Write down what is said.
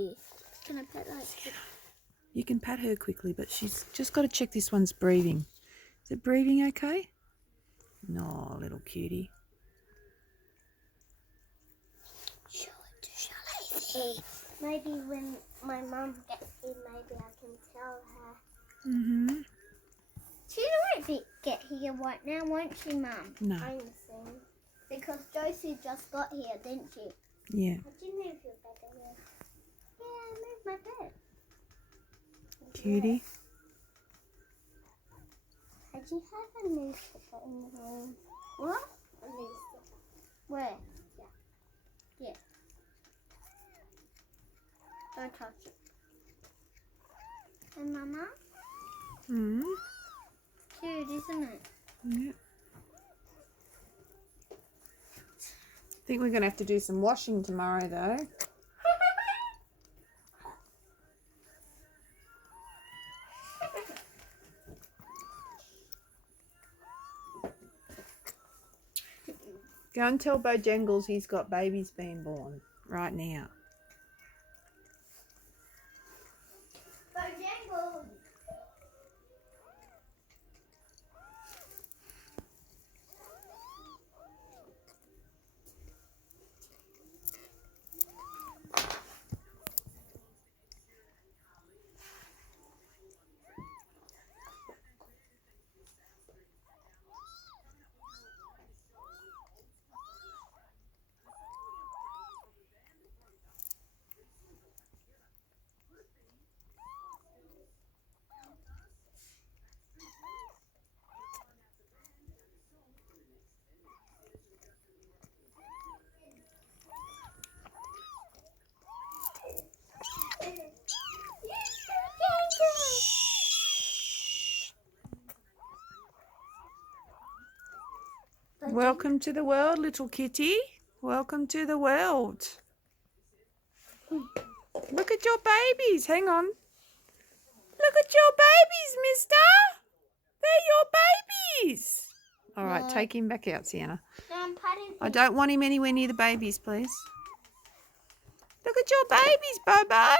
Can I pet that? You can pat her quickly, but she's just got to check this one's breathing. Is it breathing okay? No, little cutie. Show it to Shalazy. Maybe when my mum gets here, maybe I can tell her. Mm-hmm. She won't get here right now, won't she, Mum? No. I'm saying. Because Josie just got here, didn't she? Yeah. Did you move your bed away? Yeah, I moved my bed. Cutie. Did you have a new slipper in the room? What? A new slipper. Where? Yeah. Yeah. Don't touch it. And Mama? Mm-hmm. Cute, isn't it? Yeah. I think we're going to have to do some washing tomorrow, though. Go and tell Jingles he's got babies being born right now. Jingles. Welcome to the world, little kitty. Welcome to the world. Look at your babies. Hang on. Look at your babies, mister. They're your babies. All right, take him back out, Sienna. I don't want him anywhere near the babies, please. Look at your babies, Bobo.